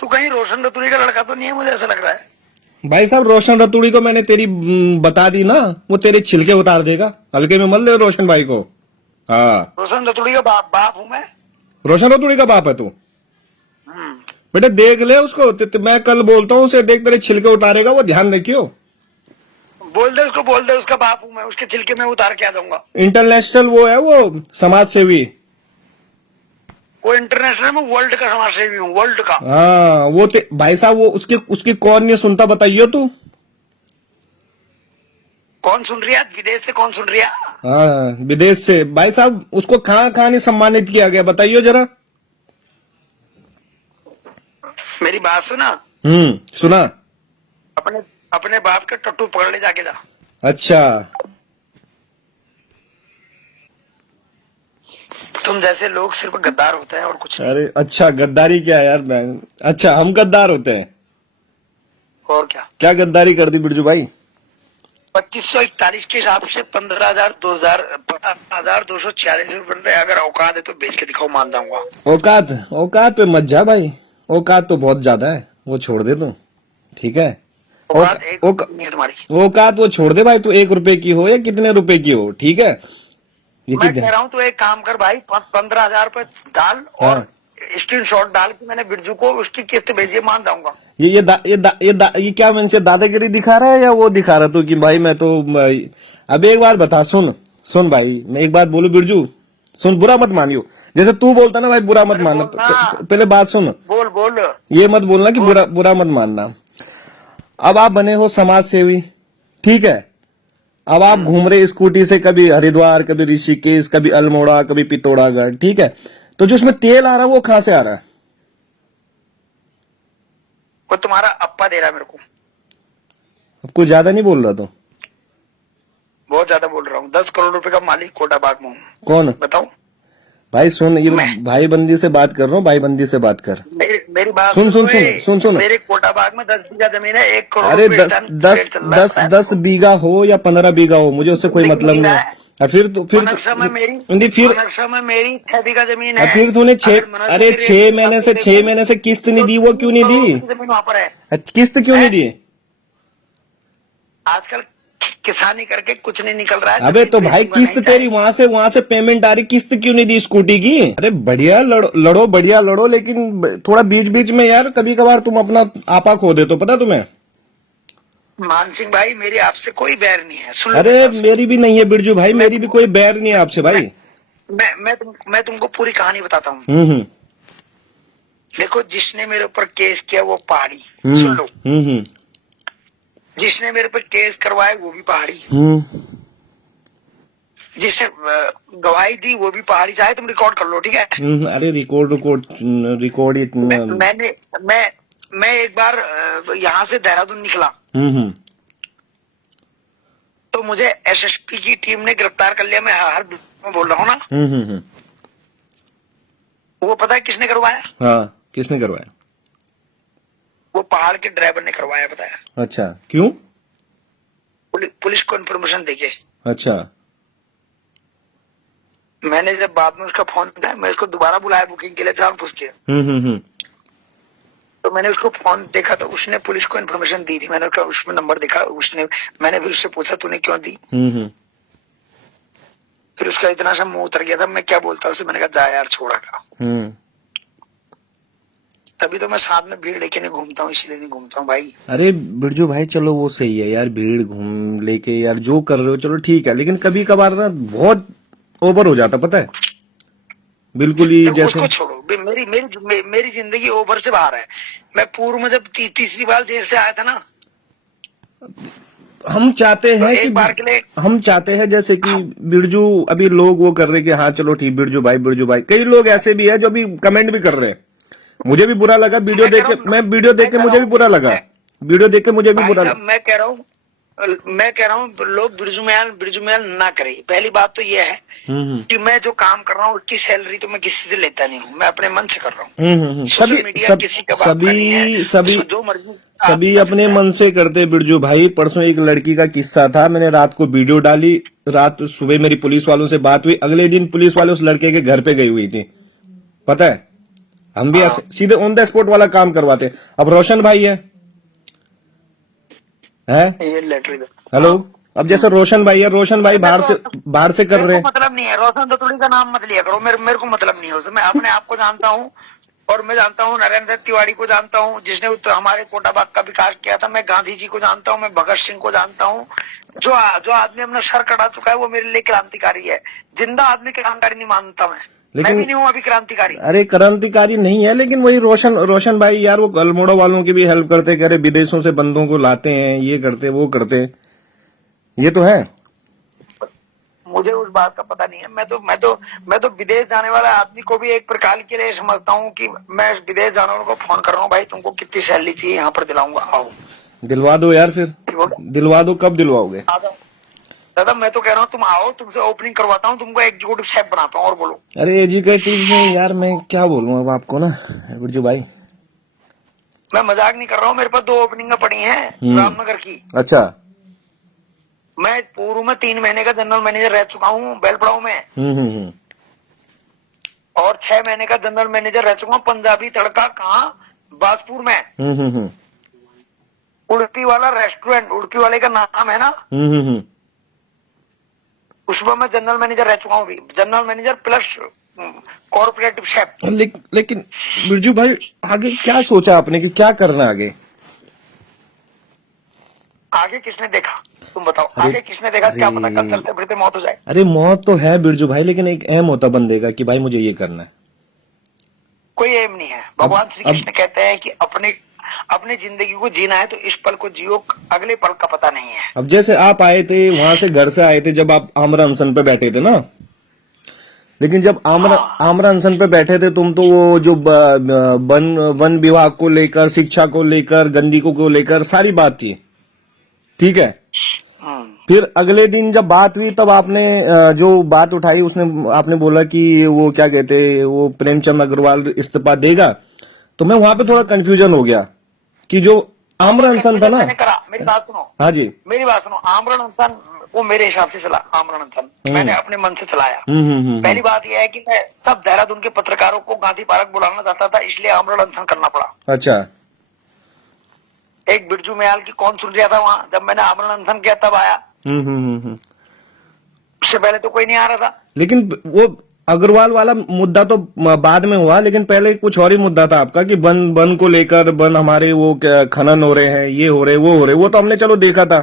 तू कहीं रोशन रतूड़ी का लड़का तो नहीं है, मुझे ऐसा लग रहा है। भाई साहब रोशन रतूड़ी को मैंने तेरी बता दी ना, वो तेरे छिलके उतार देगा। हल्के में मत ले रोशन भाई को। हाँ, रोशन रतूड़ी का बाप हूँ मैं। रोशन रतूड़ी का बाप है तू। हम्म। बेटा देख ले उसको, मैं कल बोलता हूँ उसे, देख तेरे छिलके उतारेगा वो, ध्यान रखियो। बोल दे उसको, बोल दे उसका बाप हूँ मैं, उसके छिलके में उतार के आ जाऊंगा। इंटरनेशनल वो है, वो समाज सेवी। वो इंटरनेशनल में वर्ल्ड का समाज सेवी हूँ, वर्ल्ड का। हाँ वो भाई साहब वो उसकी कौन नहीं सुनता बताइयो तू। कौन सुन रही है विदेश से, कौन सुन रही है? हाँ विदेश से भाई साहब, उसको कहाँ कहाँ नहीं सम्मानित किया गया बताइयो जरा। मेरी बात सुना। सुना। अपने अपने बाप के टट्टू पकड़ ले जाके जा। अच्छा तुम जैसे लोग सिर्फ गद्दार होते हैं और कुछ नहीं। अरे अच्छा, गद्दारी क्या है यार मैं, अच्छा हम गद्दार होते हैं। और क्या? क्या गद्दारी कर दी बिरजू भाई? 2541 के हिसाब से 15,246 रुपए बन रहे। अगर औकात है तो बेच के दिखाओ, मान जाऊंगा। औकात औकात पे मत जा भाई, औकात तो बहुत ज्यादा है, वो छोड़ दे तू। ठीक है, औकात एक नहीं है तुम्हारी। औकात वो छोड़ दे भाई, तू 1 रुपए की हो या कितने रुपए की हो, ठीक है। ये मैं चीज कह रहा हूँ, तो एक काम कर भाई, 15,000 रुपए डाल और स्क्रीनशॉट डाल के मैंने बिरजू को उसकी किस्त भेजिए, मान जाऊंगा। ये क्या मन से दादागिरी दिखा रहा है या वो दिखा रहा तू कि भाई मैं तो अब एक बात बता, सुन भाई, मैं एक बात बोलूं बिरजू, सुन, बुरा मत मानियो। जैसे तू बोलता ना भाई, बुरा मत मानना। पहले बात सुन, बोल। ये मत बोलना कि बुरा मत मानना। अब आप बने हो समाज सेवी, ठीक है। अब आप घूम रहे स्कूटी से, कभी हरिद्वार, कभी ऋषिकेश, कभी अल्मोड़ा, कभी पिथौरागढ़, ठीक है। तो जो उसमें तेल आ रहा है वो कहां से आ रहा है? वो तुम्हारा अप्पा दे रहा है मेरे को। अब कुछ ज्यादा नहीं बोल रहा तो? बहुत ज्यादा बोल रहा हूँ। 10 करोड़ रुपए का मालिक कोटाबाग में हूँ। कौन? बताओ भाई सुन, ये भाई बंदी से बात कर रहा हूँ, भाई बंदी से बात कर। मेरी बात सुन। मेरे कोटाबाग में 10 बीघा जमीन है, 1 करोड़ अरे रुपए दस बीघा हो या 15 बीघा हो, मुझे उससे कोई मतलब नहीं है। फिर नक्शा में मेरी 6 बीघा जमीन है। फिर तूने 6 महीने से किस्त नहीं दी, वो क्यों नहीं दी? जमीन वहाँ पर है। किस्त क्यों नहीं दी? आजकल किसानी करके कुछ नहीं निकल रहा है। अबे तो भाई किस्त तेरी वहां से पेमेंट आ रही, किस्त क्यों नहीं दी स्कूटी की? अरे बढ़िया लड़ो बढ़िया लड़ो, लेकिन थोड़ा बीच बीच में यार कभी कभार तुम अपना आपा खो दे तो, पता तुम्हें? मान सिंह भाई, मेरी आपसे कोई बैर नहीं है, सुन। अरे मेरी भी नहीं है बिरजू भाई, मेरी भी कोई बैर नहीं है आपसे भाई। मैं तुमको पूरी कहानी बताता हूँ। देखो, जिसने मेरे ऊपर केस किया वो पहाड़ी, सुन लो। जिसने मेरे ऊपर केस करवाया वो भी पहाड़ी, जिसने गवाही दी वो भी पहाड़ी। चाहे तुम रिकॉर्ड कर लो, ठीक है। अरे रिकॉर्ड मैं एक बार यहाँ से देहरादून निकला तो मुझे एसएसपी की टीम ने गिरफ्तार कर लिया। मैं हर में बोल रहा हूँ ना। वो पता है किसने करवाया? हाँ, किसने करवाया? वो पहाड़ के ड्राइवर ने करवाया, बताया। अच्छा, क्यों? पुलिस को इन्फॉर्मेशन देके। अच्छा। मैंने जब बाद में उसका फोन दिया, मैं उसको दोबारा बुलाया बुकिंग के लिए, जान पूछ के। तो मैंने उसको फोन देखा तो उसने पुलिस को इन्फॉर्मेशन दी थी। मैंने उसमें नंबर देखा, मैंने फिर उससे पूछा तूने क्यों दी? फिर उसका इतना सा मुंह उतर गया था, मैं क्या बोलता उसे। मैंने कहा जा यार, छोड़ा। तभी तो मैं साथ में भीड़ लेके नहीं घूमता हूँ, इसलिए नहीं घूमता हूँ भाई। अरे बिरजू भाई चलो वो सही है यार, भीड़ घूम लेके यार जो कर रहे हो चलो ठीक है, लेकिन कभी कभार ना बहुत ओवर हो जाता, पता है? बिल्कुल ही जैसे उसको छोड़ो। मेरी जिंदगी ओवर से बाहर है। मैं पूर्व में जब तीसरी बार जेल से आया था ना, हम चाहते हैं एक बार के लिए हम चाहते हैं जैसे कि बिरजू अभी लोग वो कर रहे कि हाँ चलो ठीक, बिरजू भाई। कई लोग ऐसे भी है जो अभी कमेंट भी कर रहे हैं। मुझे भी बुरा लगा वीडियो देख के, मुझे भी बुरा लगा वीडियो देख के, मुझे भी बुरा लगा। मैं कह रहा हूँ लोग बिरजुमैल ना करे। पहली बात तो ये है कि मैं जो काम कर रहा हूँ उसकी सैलरी तो मैं किसी से लेता नहीं हूँ, मैं अपने मन से कर रहा हूँ। सोशल मीडिया किसी का बाप का नहीं है, जो मर्जी सभी अपने मन से करते। बिरजू भाई परसों एक लड़की का किस्सा था, मैंने रात को वीडियो डाली, रात सुबह मेरी पुलिस वालों से बात हुई, अगले दिन पुलिस वाले उस लड़के के घर पे गई हुई थी, पता है? हम भी ऐसे सीधे ऑन द स्पॉट वाला काम करवाते हैं। अब रोशन भाई है ये लेटर इधर। हेलो, अब जैसे रोशन भाई है, रोशन भाई बाहर से कर रहे मेरे हैं। को मतलब नहीं है, रोशन दत्तुड़ी का नाम मत लिया करो, मेरे को मतलब नहीं है उससे। मैं अपने आप को जानता हूँ, और मैं जानता हूँ नरेंद्र तिवारी को जानता हूँ, जिसने हमारे कोटाबाग का विकास किया था। मैं गांधी जी को जानता हूँ, मैं भगत सिंह को जानता हूँ। जो आदमी अपना सर कटा चुका है वो मेरे लिए क्रांतिकारी है। जिंदा आदमी क्रांतिकारी नहीं मानता मैं भी नहीं हूँ अभी क्रांतिकारी। अरे क्रांतिकारी नहीं है, लेकिन वही रोशन भाई यार, वो अल्मोड़ा वालों की भी हेल्प करते, कह रहे विदेशों से बंदों को लाते हैं, ये करते वो करते, ये तो है। मुझे उस बात का पता नहीं है। मैं तो विदेश जाने वाला आदमी को भी एक प्रकार के लिए समझता हूँ कि मैं विदेश जाने वालों को फोन कर रहा हूँ, भाई तुमको कितनी सैलरी चाहिए, यहाँ पर दिलाऊंगा, आओ। दिलवा दो यार, फिर दिलवा दो, कब दिलवाओगे? दादा मैं तो कह रहा हूँ तुम आओ, तुमसे ओपनिंग करवाता हूँ, तुमको एग्जीक्यूटिव शेफ बनाता हूँ, और बोलो। अरे एजुकेटिव से यार मैं क्या बोलूँ अब आपको ना गुरजू भाई। मैं मजाक नहीं कर रहा हूँ, मेरे पास 2 ओपनिंग पड़ी हैं रामनगर की। अच्छा। मैं पूर्व में 3 महीने का जनरल मैनेजर रह चुका हूँ बेलपड़ाऊ में। और 6 महीने का जनरल मैनेजर रह चुका हूँ पंजाबी तड़का, कहाँ, बाजपुर में। उड़पी वाला रेस्टोरेंट, उड़पी वाले का नाम है ना, उसमें मैं जनरल मैनेजर रह चुका हूँ भी, general manager plus corporative chef. लेकिन बिरजू भाई आगे क्या सोचा आपने कि क्या करना आगे? आगे किसने देखा, तुम बताओ। आगे किसने देखा? क्या पता कल चलते फिरते मौत हो जाए। अरे मौत तो है बिरजू भाई, लेकिन एक एम होता बंदे का कि भाई मुझे ये करना है। कोई एम नहीं है। भगवान श्री कृष्ण कहते हैं कि अपने जिंदगी को जीना है तो इस पल को जियो, अगले पल का पता नहीं है। अब जैसे आप आए थे वहां से, घर से आए थे, जब आप आमर अनशन पे बैठे थे ना, लेकिन जब आमर अनशन पे बैठे थे तुम, तो वो जो वन विभाग को लेकर, शिक्षा को लेकर, गंदगी को लेकर सारी बात थी, ठीक है। फिर अगले दिन जब बात हुई तब आपने जो बात उठाई, उसने आपने बोला कि वो क्या कहते, वो प्रेमचंद अग्रवाल इस्तीफा देगा। तो मैं वहां पे थोड़ा कंफ्यूजन हो गया कि जो आमरण अनशन था ना, मेरी बात सुनो। हाँ जी, मेरी बात सुनो। आमरण अनशन वो मेरे हिसाब से चला, आमरण अनशन मैंने अपने मन से चलाया। पहली बात यह है कि मैं सब देहरादून के पत्रकारों को गांधी पार्क बुलाना चाहता था, इसलिए आमरण अनशन करना पड़ा। अच्छा। एक बिरजू मयाल की कौन सुन रहा था वहां जब मैंने आमरण अनशन किया, तब आया। उससे पहले तो कोई नहीं आ रहा था। लेकिन वो अग्रवाल वाला मुद्दा तो बाद में हुआ, लेकिन पहले कुछ और ही मुद्दा था आपका कि वन को लेकर, वन हमारे वो खनन हो रहे हैं, ये हो रहे, वो हो रहे, वो तो हमने चलो देखा था।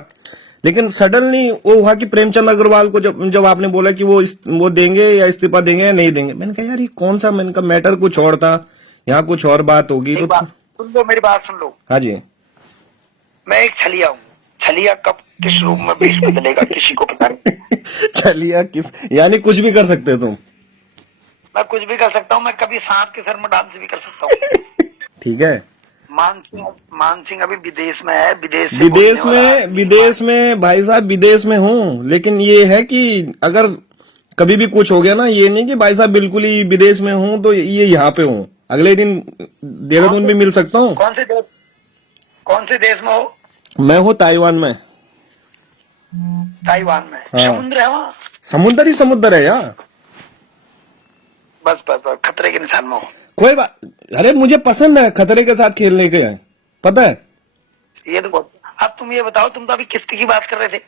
लेकिन सडनली वो हुआ कि प्रेमचंद अग्रवाल को जब आपने बोला कि वो देंगे या इस्तीफा देंगे या नहीं देंगे, मैंने कहा यार ये कौन सा, मैंने कहा मैटर कुछ और था, यहाँ कुछ और बात होगी। तो सुन लो, मेरी बात सुन लो। हाँ जी। मैं एक छलिया हूँ, छलिया कब किस रूप में भेष बदलेगा किसी को पता नहीं। छलिया किस, यानी कुछ भी कर सकते हो तुम? मैं कुछ भी कर सकता हूँ, मैं कभी सांप के सर में डांस भी कर सकता हूँ। ठीक है। मान सिंह अभी विदेश में है, विदेश में भाई साहब, विदेश में हूँ, लेकिन ये है कि अगर कभी भी कुछ हो गया ना, ये नहीं कि भाई साहब बिल्कुल ही विदेश में हूँ तो ये यहाँ पे हूँ, अगले दिन देहरादून भी मिल सकता हूँ। कौन से देश में हो? मैं हूँ ताइवान में। ताइवान में? हाँ। समुद्र है वहाँ? समुद्र ही समुद्र है यार। बस खतरे के निशान में हो। कोई बात, अरे मुझे पसंद है खतरे के साथ खेलने के, पता है ये तो बहुत। अब तुम ये बताओ, तुम तो अभी किस्त की बात कर रहे थे।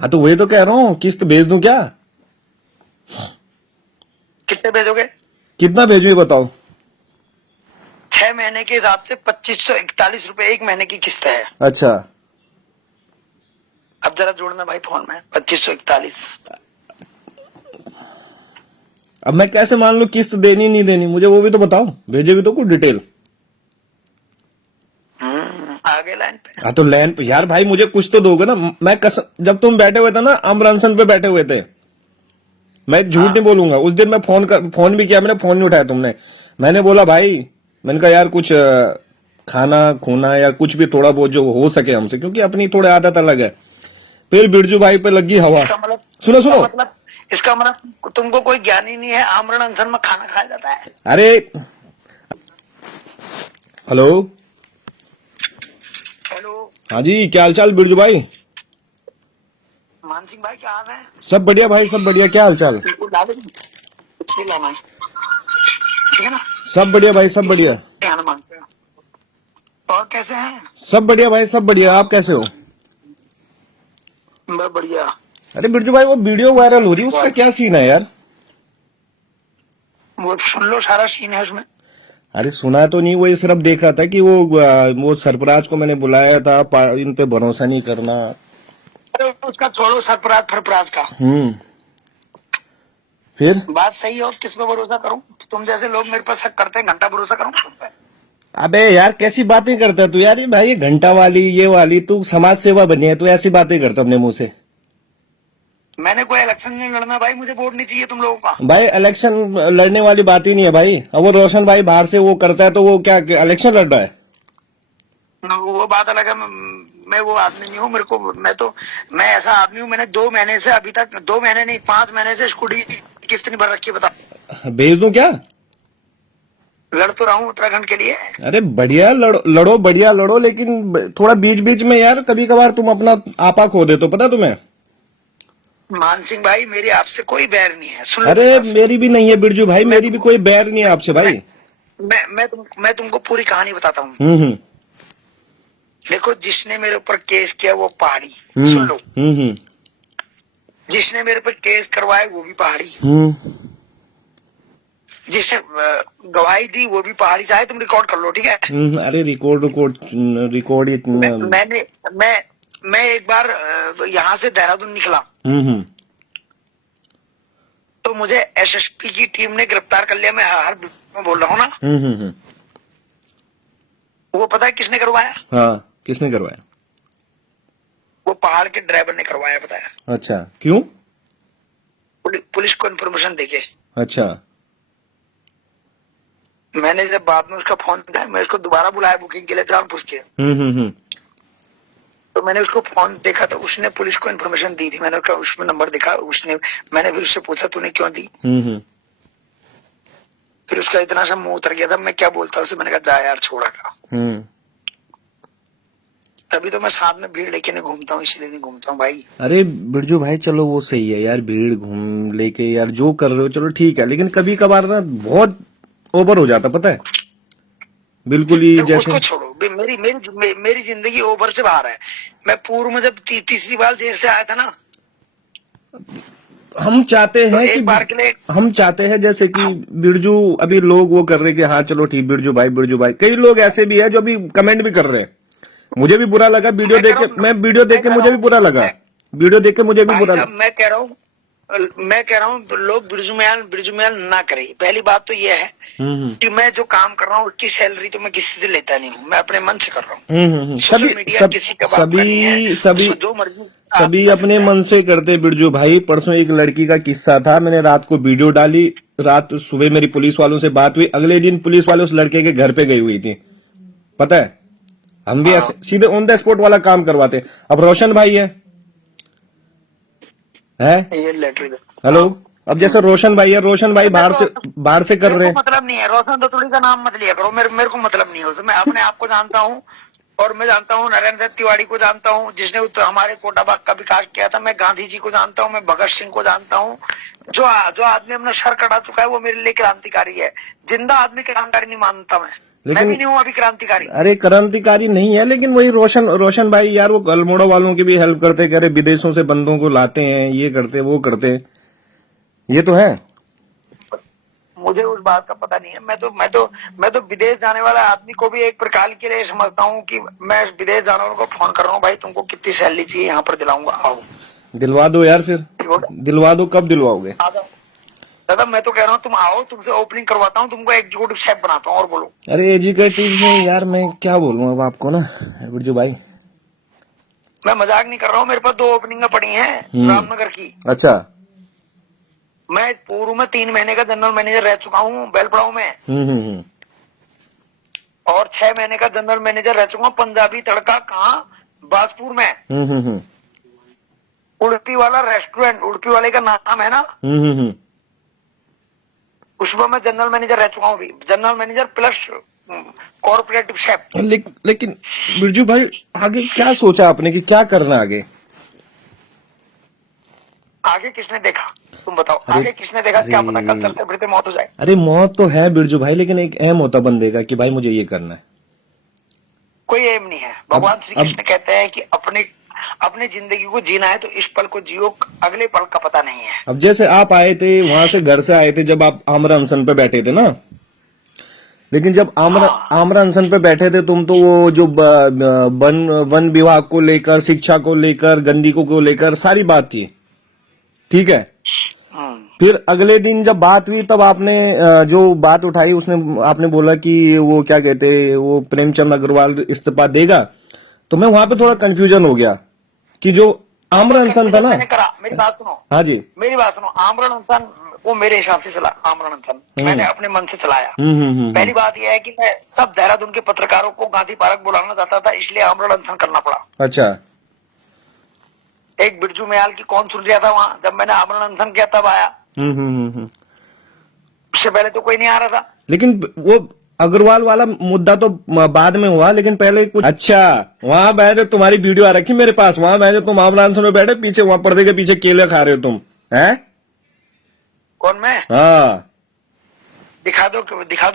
हाँ तो वही तो कह रहा हूँ, किस्त भेज दूं क्या? कितने भेजोगे? कितना भेजू ये बताओ। 6 महीने के हिसाब से 2541 रुपए 1 महीने की किस्त है। अच्छा। अब जरा जोड़ना भाई फोन में, 2541। अब मैं कैसे मान लूं किस्त देनी नहीं देनी, मुझे वो भी तो बताओ, भेजे भी तो कुछ डिटेल। आगे लाइन पे। हाँ तो लाइन पे यार भाई, मुझे कुछ तो दोगे ना। मैं जब तुम बैठे हुए थे ना, आमरण अनशन पे बैठे हुए थे, मैं झूठ नहीं बोलूंगा, उस दिन मैं फोन भी किया, मैंने फोन नहीं उठाया तुमने। मैंने बोला भाई, मैंने कहा यार कुछ खाना खूना या कुछ भी थोड़ा बहुत जो हो सके हमसे, क्योंकि अपनी थोड़ी आदत अलग है। फिर बिरजू भाई पे लगी हवा। सुनो इसका मतलब तुमको कोई ज्ञान ही नहीं है, आमरण अनशन में खाना खाया जाता है। अरे हेलो हाँ जी, क्या हाल चाल बिरजू भाई? मान सिंह भाई क्या हाल है? सब बढ़िया भाई, सब बढ़िया। क्या हाल चाल? ठीक है ना? सब बढ़िया भाई, सब बढ़िया। ध्यान मांगते हैं। और कैसे हैं? सब बढ़िया भाई, सब बढ़िया। आप कैसे हो? मैं बढ़िया। अरे बिरजू भाई, वो वीडियो वायरल हो रही है, उसका क्या सीन है यार? वो सुन लो, सारा सीन है उसमें। अरे सुना तो नहीं, वो ये सिर्फ देखा था कि वो सरफराज को मैंने बुलाया था, इन पे भरोसा नहीं करना। अरे उसका छोड़ो, सरफराज फरफराज का। फिर बात सही है, और किस पे भरोसा करूं? तुम जैसे लोग मेरे पर शक करते हैं, घंटा भरोसा करूं तुम पे? अबे यार, कैसी बातें करता है तू यार? ये भाई, ये घंटा वाली, ये वाली, तू समाज सेवा बनी है, तू ऐसी बातें करता अपने मुंह से। मैंने कोई इलेक्शन नहीं लड़ना भाई, मुझे वोट नहीं चाहिए तुम लोगों का। भाई इलेक्शन लड़ने वाली बात ही नहीं है भाई। अब वो रोशन भाई बाहर से वो करता है, तो वो क्या इलेक्शन लड़ रहा है? वो बात अलग है। मैं वो आदमी नहीं हूँ। मेरे को मैं ऐसा आदमी हूँ, मैंने 2 महीने से अभी तक, 2 महीने नहीं 5 महीने से स्कूटी की किस्त नहीं भर रखी है, बता। भेज दूं क्या? लड़ तो रहा हूँ उत्तराखंड के लिए। अरे बढ़िया, लड़ो बढ़िया लड़ो, लेकिन थोड़ा बीच बीच में यार, कभी कभार तुम अपना आपा खो दे, तो पता तुम्हें? मान सिंह भाई, मेरी आपसे कोई बैर नहीं है, सुन लो। अरे मेरी भी नहीं है बिरजू भाई, मेरी भी कोई बैर नहीं है आपसे भाई। मैं तुमको पूरी कहानी बताता हूँ। देखो, जिसने मेरे ऊपर केस किया वो पहाड़ी, सुन लो। जिसने मेरे ऊपर केस करवाए वो भी पहाड़ी, जिसने गवाही दी वो भी पहाड़ी। चाहे तुम रिकॉर्ड कर लो, ठीक है? अरे रिकॉर्ड मैं एक बार यहाँ से देहरादून निकला, तो मुझे एसएसपी की टीम ने गिरफ्तार कर लिया। मैं हर में बोल रहा हूँ ना। वो पता है किसने करवाया? हाँ, किसने करवाया? वो पहाड़ के ड्राइवर ने करवाया, पता है? अच्छा, क्यों? पुलिस को इन्फॉर्मेशन देके। अच्छा। मैंने जब बाद में उसका फोन दिया, मैं उसको दोबारा बुलाया बुकिंग के लिए, जानबूझ के। तो मैंने उसको फोन देखा, तो उसने पुलिस को इन्फॉर्मेशन दी थी। मैंने उसमें नंबर देखा, मैंने फिर उससे पूछा तूने क्यों दी? फिर उसका इतना सा मुंह उतर गया था, मैं क्या बोलता उसे। मैंने कहा जा यार, छोड़ा का। तभी तो मैं साथ में भीड़ लेके नहीं घूमता हूँ, इसलिए नहीं घूमता हूँ भाई। अरे बिरजू भाई, चलो वो सही है यार, भीड़ घूम लेके यार जो कर रहे हो चलो ठीक है, लेकिन कभी कभार ना बहुत ओवर हो जाता, पता है? बिल्कुल ही जैसे। उसको छोड़ो, मेरी जिंदगी ओवर से बाहर है। मैं पूर्व में जब तीसरी बार जेल से आया था ना, हम चाहते हैं तो एक बार के लिए हम चाहते हैं जैसे कि बिरजू, अभी लोग वो कर रहे कि हाँ चलो ठीक, बिरजू भाई। कई लोग ऐसे भी है जो अभी कमेंट भी कर रहे हैं। मुझे भी बुरा लगा वीडियो देख के, मैं वीडियो देख के मुझे भी बुरा लगा, वीडियो देख के मुझे भी बुरा लगा। मैं कह रहा हूँ लोग बिरजू मैल ना करे। पहली बात तो ये है कि मैं जो काम कर रहा हूँ उसकी सैलरी तो मैं किसी से लेता नहीं हूँ, मैं अपने मन से कर रहा हूँ। सोशल मीडिया किसी का बाप का नहीं है, जो मर्जी सभी अपने मन से करते बिरजू भाई। परसों एक लड़की का किस्सा था, मैंने रात को वीडियो डाली, रात सुबह मेरी पुलिस वालों से बात हुई, अगले दिन पुलिस वाले उस लड़के के घर पे गई हुई थी, पता है? हम भी ऐसे सीधे ऑन द स्पॉट वाला काम करवाते। अब रोशन भाई है ये लेटर। हेलो, अब जैसे रोशन भाई है, रोशन भाई बाहर से कर रहे हैं। मतलब नहीं है, रोशन दत्तुड़ी का नाम मत लिया करो, मेरे को मतलब नहीं है उससे। मैं अपने आप को जानता हूँ, और मैं जानता हूँ नरेंद्र तिवारी को जानता हूँ, जिसने हमारे कोटा बाग का विकास किया था। मैं गांधी जी को जानता हूँ, मैं भगत सिंह को जानता हूँ। जो आदमी अपना सर कटा चुका है वो मेरे लिए क्रांतिकारी है। जिंदा आदमी क्रांतिकारी नहीं मानता मैं भी नहीं हूँ अभी क्रांतिकारी। अरे क्रांतिकारी नहीं है, लेकिन वही रोशन भाई यार, वो अल्मोड़ा वालों की भी हेल्प करते, कह रहे विदेशों से बंदों को लाते हैं, ये करते वो करते, ये तो है। मुझे उस बात का पता नहीं है। मैं तो विदेश जाने वाला आदमी को भी एक प्रकार के लिए समझता हूँ कि मैं विदेश जाने वालों को फोन कर रहा हूँ, भाई तुमको कितनी सैलरी चाहिए, यहाँ पर दिलाऊंगा, आओ। दिलवा दो यार, फिर दिलवा दो, कब दिलवाओगे? दादा मैं तो कह रहा हूँ तुम आओ, तुमसे ओपनिंग करवाता हूँ, तुमको एग्जीक्यूटिव शेफ बनाता हूँ। और बोलो। अरे एजुकेटिव में यार मैं क्या बोलूँ अब आपको ना बिरजू भाई, मैं मजाक नहीं कर रहा हूँ। मेरे पास 2 ओपनिंग पड़ी हैं रामनगर की। अच्छा। मैं पूर्व में 3 महीने का जनरल मैनेजर रह चुका हूँ बेलपड़ाव में। और 6 महीने का जनरल मैनेजर रह चुका हूँ पंजाबी तड़का, कहाँ? बाजपुर में। उड़पी वाला रेस्टोरेंट, उड़पी वाले का नाम है ना, उसमें मैं जनरल मैनेजर रह चुका हूँ अभी, general manager plus corporative chef. लेकिन बिरजू भाई आगे क्या सोचा आपने कि क्या करना आगे? आगे किसने देखा? तुम बताओ, आगे किसने देखा? क्या पता कल चलते फिरते मौत हो जाए। अरे मौत तो है बिरजू भाई, लेकिन एक एम होता बंदे का कि भाई मुझे ये करना है। कोई एम नहीं है। भगवान श्री कृष्ण कहते हैं कि अपनी जिंदगी को जीना है तो इस पल को जियो, अगले पल का पता नहीं है। अब जैसे आप आए थे वहां से, घर से आए थे, जब आप आमरा अनशन पे बैठे थे ना, लेकिन जब आमरा अनशन पे बैठे थे तुम, तो वो जो वन विभाग को लेकर, शिक्षा को लेकर, गंदगी को लेकर सारी बात थी, ठीक है। फिर अगले दिन जब बात हुई तब आपने जो बात उठाई उसने, आपने बोला कि वो क्या कहते, वो प्रेमचंद अग्रवाल इस्तीफा देगा। तो मैं वहां पे थोड़ा कंफ्यूजन हो गया कि जो आमरण अनशन था ना, मैंने करा, मेरी बात सुनो। हाँ जी, मेरी बात सुनो। आमरण अनशन वो मेरे हिसाब से चला, आमरण अनशन मैंने अपने मन से चलाया। पहली बात यह है कि मैं सब देहरादून के पत्रकारों को गांधी पार्क बुलाना चाहता था, इसलिए आमरण अनशन करना पड़ा। अच्छा। एक बिरजू मयाल की कौन सुन रहा था वहां जब मैंने आमरण अनशन किया, तब आया। उससे पहले तो कोई नहीं आ रहा था। लेकिन वो अग्रवाल वाला मुद्दा तो बाद में हुआ, लेकिन पहले कुछ। अच्छा, वहां बैठे, तुम्हारी वीडियो आ रखी मेरे पास, वहां बैठे तुम आमरण अनशन में बैठे, पीछे वहां पर्दे के पीछे केले खा रहे हो तुम, हैं? कौन, मैं? हाँ, दिखा दो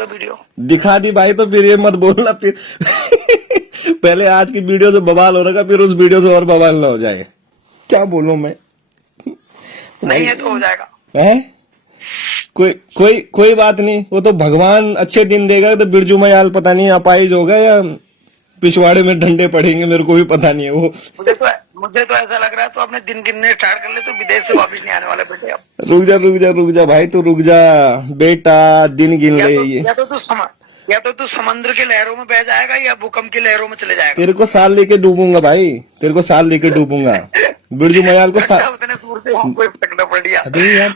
वीडियो। दिखा दी भाई, तो फिर ये मत बोलना फिर पहले आज की वीडियो से बवाल हो रहा, फिर उस वीडियो से और बवाल ना हो जाए। क्या बोलूं मैं? नहीं है तो हो जाएगा। है? कोई बात नहीं, वो तो भगवान अच्छे दिन देगा। तो बिरजू मयाल पता नहीं अपाहिज होगा या पिछवाड़े में डंडे पड़ेंगे, मेरे को भी पता नहीं है वो। मुझे तो ऐसा लग रहा है तो अपने दिन गिनने स्टार्ट कर ले, तो विदेश से वापस नहीं आने वाले बेटे। अब रुक जा भाई, तू रुक जा बेटा, दिन गिन ले। या तो तू समुद्र के लहरों में बह जाएगा या भूकंप की लहरों में चले जाएगा। तेरे को साल लेके डूबूंगा भाई, तेरे को साल लेके डूबूंगा। बिरजू मयाल को उतने दूर से हमको पकड़ना पड़ गया। अबे यार,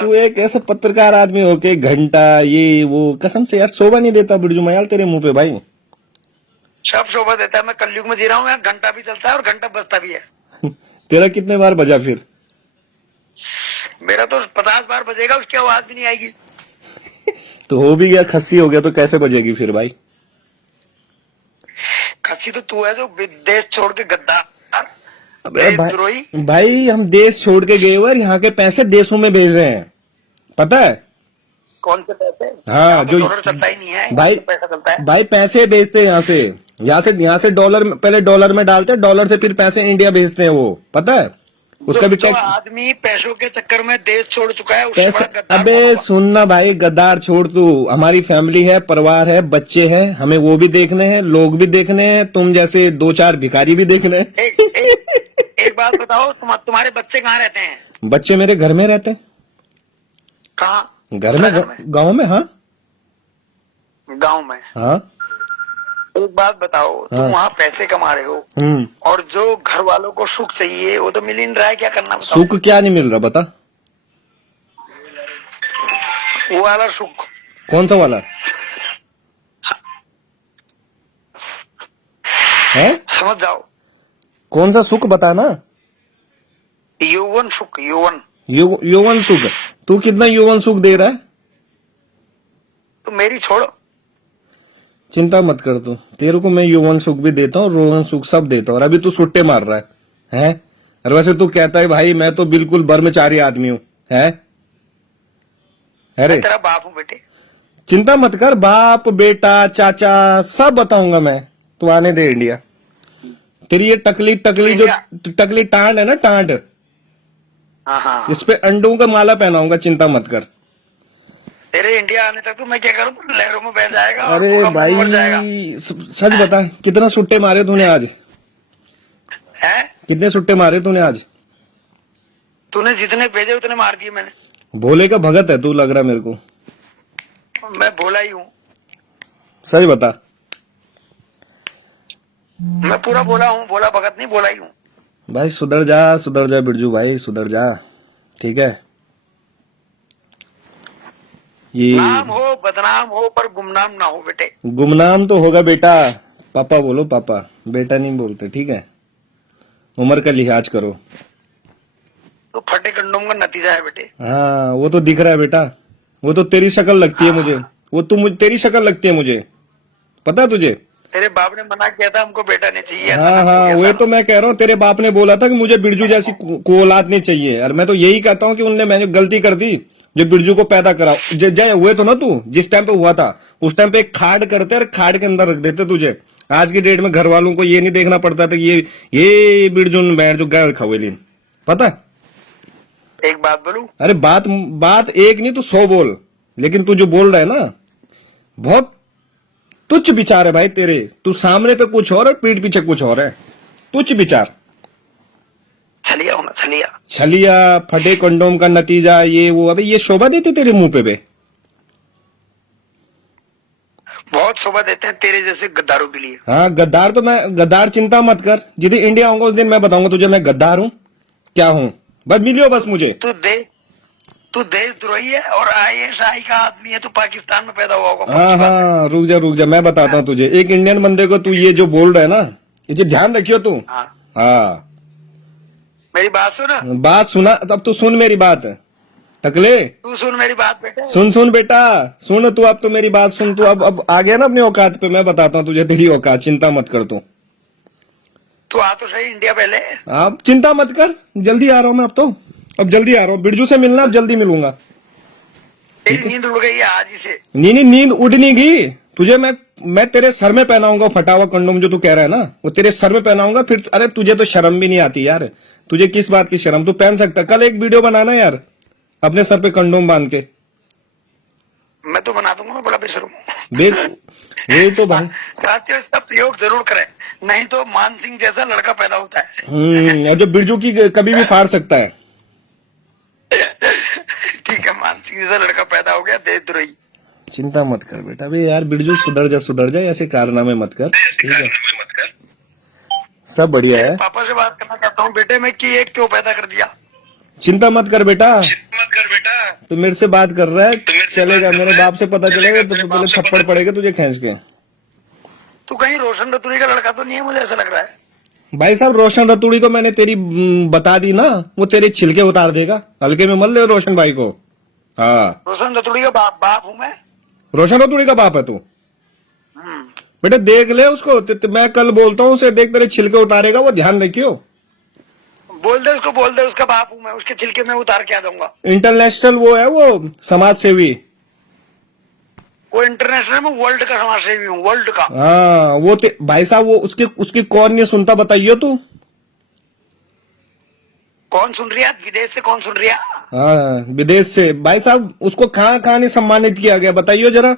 तू एक ऐसा पत्रकार आदमी हो के घंटा ये वो, कसम से यार शोभा नहीं देता बिरजू मयाल तेरे मुंह पे भाई। सब शोभा देता है। मैं कलयुग में जी रहा हूँ, यहाँ घंटा भी चलता है और घंटा बजता भी है। तेरा कितने बार बजा फिर? मेरा तो 50 बार बजेगा, उसकी आवाज भी नहीं आएगी। तो हो भी गया, खस्सी हो गया, तो कैसे बजेगी फिर भाई? खस्सी तो तू है जो देश छोड़ के गद्दार। अबे भाई हम देश छोड़ के गए और यहाँ के पैसे देशों में भेज रहे हैं, पता है? कौन से पैसे? हाँ, जो डॉलर चलता ही नहीं है भाई, पैसा चलता है भाई पैसे भेजते हैं यहाँ से डॉलर, पहले डॉलर में डालते हैं, डॉलर से फिर पैसे इंडिया भेजते हैं, वो पता है? उसका भी जो आदमी पैसों के चक्कर में देश छोड़ चुका है उससे बड़ा गद्दार। अबे सुनना भाई, गद्दार छोड़ तू, हमारी फैमिली है, परिवार है, बच्चे हैं, हमें वो भी देखने हैं, लोग भी देखने हैं, तुम जैसे 2-4 भिखारी भी देखने हैं। एक बात बताओ, तुम्हारे बच्चे कहाँ रहते हैं? बच्चे मेरे घर में रहते हैं। कहाँ? घर में, गाँव में। हाँ, गाँव में। हाँ। एक बात बताओ, तुम वहाँ पैसे कमा रहे हो और जो घर वालों को सुख चाहिए वो तो मिल ही नहीं रहा है, क्या करना बताओ? सुख क्या नहीं मिल रहा बता? वो वाला सुख। कौन सा वाला है? समझ जाओ। कौन सा सुख बताना? यौवन सुख, यौवन सुख। तू कितना यौवन सुख दे रहा है? तो मेरी छोड़ो, चिंता मत कर तू, तेरे को मैं यौवन सुख भी देता हूँ, रोहन सुख सब देता हूँ। और अभी तू सुट्टे मार रहा है? और वैसे तू कहता है भाई मैं तो बिल्कुल ब्रह्मचारी आदमी हूँ, है? अरे तेरा बाप हूँ बेटे। चिंता मत कर, बाप बेटा चाचा सब बताऊंगा मैं, तू आने दे इंडिया। तेरी ये टकली टांड है ना, टांड, हाँ, इस पे अंडों का माला पहनाऊंगा, चिंता मत कर। तेरे इंडिया आने तक तो मैं क्या करूँ, तो लहरों में बह जाएगा। अरे भाई सच बता, कितना सुट्टे मारे तूने आज? है? कितने सुट्टे मारे तूने आज? तूने जितने भेजे उतने मार दिए मैंने। भोले का भगत है तू, लग रहा मेरे को। मैं भोला ही हूँ। सच बता। मैं पूरा भोला हूँ, भोला भगत नहीं, भोला ही हूँ। भाई सुधर जा बिरजू भाई, सुधर जा, ठीक है? ये नाम हो बदनाम हो पर गुमनाम ना हो बेटे। गुमनाम तो होगा बेटा। पापा बोलो, पापा, बेटा नहीं बोलते, ठीक है? उम्र का लिहाज करो। तो फटे कंडोम का नतीजा है बेटे। हाँ, वो तो दिख रहा है बेटा, वो तो तेरी शक्ल लगती है मुझे, वो तेरी शक्ल लगती है मुझे, पता है तुझे? तेरे बाप ने मना किया था हमको बेटा नहीं चाहिए, ऐसा हाँ ना हाँ, बोल, वही ऐसा तो मैं कह रहा हूँ, तेरे बाप ने बोला था कि मुझे बिरजू जैसी को औलाद नहीं चाहिए, और मैं तो यही कहता हूँ कि उनने मैंने गलती कर दी जो बिरजू को पैदा करा। जय हुए तो ना तू, जिस टाइम पे हुआ था उस टाइम पे एक खाड करते और खाड के अंदर रख देते तुझे। आज की डेट में घर वालों को ये नहीं देखना पड़ता था कि ये बिरजू बैठ जो गैर खवेलीन, पता है? ना। एक बात बोलूं, अरे बात बात एक नहीं, तू 100 बोल, लेकिन तू जो बोल रहा है ना, बहुत तुच्छ विचार है भाई तेरे। तू सामने पे कुछ और पीठ पीछे कुछ और है, तुच्छ विचार। छलिया होना, छलिया। छलिया, फटे कंडोम का नतीजा, ये वो, अबे ये शोभा देती तेरे मुंह पे बे? बहुत शोभा देते हैं तेरे जैसे गद्दारों के लिए। हाँ गद्दार, तो मैं गद्दार, चिंता मत कर, जिस दिन इंडिया आऊंगा उस दिन मैं बताऊंगा तुझे मैं गद्दार हूं क्या हूं। बस मिलियो बस मुझे। तू देशद्रोही है और ISI का आदमी है, तू पाकिस्तान में पैदा हुआ होगा, हाँ पक्की बात है। हाँ, रुक जा मैं बताता हूँ तुझे। एक इंडियन बंदे को तू ये जो बोल रहा है ना, ये ध्यान रखियो तू। हाँ, हाँ, मेरी बात सुन। बात सुना, तब तू सुन मेरी बात टकले। तू सुन मेरी बात बेटे। सुन बेटा, सुन तू, अब तो मेरी बात सुन तू। अब आ गया ना अपनी औकात पे, मैं बताता हूँ तुझे तेरी औकात, चिंता मत कर तू। तू आ तो सही इंडिया पहले। आप चिंता मत कर, जल्दी आ रहा हूँ मैं, अब जल्दी आ रहा हूँ। बिरजू से मिलना, अब जल्दी मिलूंगा। तेरी नींद उड़ गई है आज ही से। नहीं, नींद उड़ नहीं गई तुझे। मैं तेरे सर में पहनाऊंगा फटा हुआ कंडोम, जो तू कह रहा है ना, वो तेरे सर में पहनाऊंगा फिर। अरे तुझे तो शर्म भी नहीं आती यार, तुझे किस बात की शर्म? तू पहन सकता, कल एक वीडियो बनाना यार अपने सर पे कंडोम बांध के। मैं तो बना दूंगा, मैं बड़ा बेशर्म हूँ। देख, वही तो भाई। साथियों, इसका प्रयोग जरूर करें, नहीं तो मान सिंह जैसा लड़का पैदा होता है। और जो बिरजू की कभी भी फाड़ सकता है। ठीक है, मान सिंह जैसा लड़का पैदा हो गया, देशद्रोही। चिंता मत कर बेटा, अभी यार बिरजू सुधर जा, ऐसे कारनामे मत कर, ठीक है? सब बढ़िया है। पापा से बात करना चाहता हूँ बेटे, मैं कि एक क्यों पैदा कर दिया। चिंता मत कर बेटा, तू मेरे से बात कर रहा है, चलेगा मेरे बाप से पता चलेगा तो पहले थप्पड़ पड़ेगा तुझे खींच के। तू कहीं रोशन रतूड़ी का लड़का तो नहीं है, मुझे ऐसा लग रहा है। भाई साहब, रोशन रतूड़ी को मैंने तेरी बता दी ना, वो तेरे छिलके उतार देगा, हल्के में मत ले रोशन भाई को। हाँ, रोशन रतूड़ी का बाप हूँ मैं। रोशन रतूड़ी का बाप है तू? हम्म। बेटा देख ले उसको, मैं कल बोलता हूँ उसे, देख तेरे छिलके उतारेगा वो, ध्यान रखियो। बोल दे उसको, बोल दे उसका बाप हूँ मैं, उसके छिलके में उतार के आ जाऊंगा। इंटरनेशनल वो है, वो समाज सेवी। वो इंटरनेशनल में वर्ल्ड का समाज सेवी हूँ, वर्ल्ड का। हाँ वो भाई साहब, वो उसकी कौन नहीं सुनता बताइयो तू। कौन सुन रही है विदेश से, कौन सुन रही है? हाँ विदेश से भाई साहब, उसको कहाँ कहाँ नहीं सम्मानित किया गया बताइयो जरा।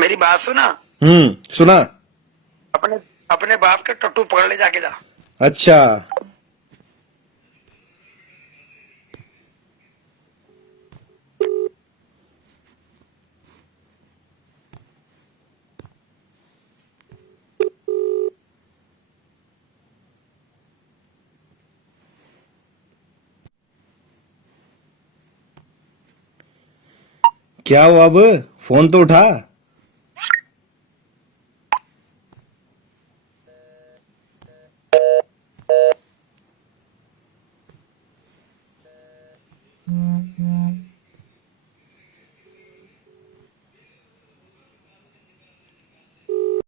मेरी बात सुना। सुना। अपने अपने बाप के टट्टू पकड़ ले जाके जा। अच्छा, क्या हुआ अब? फोन तो उठा।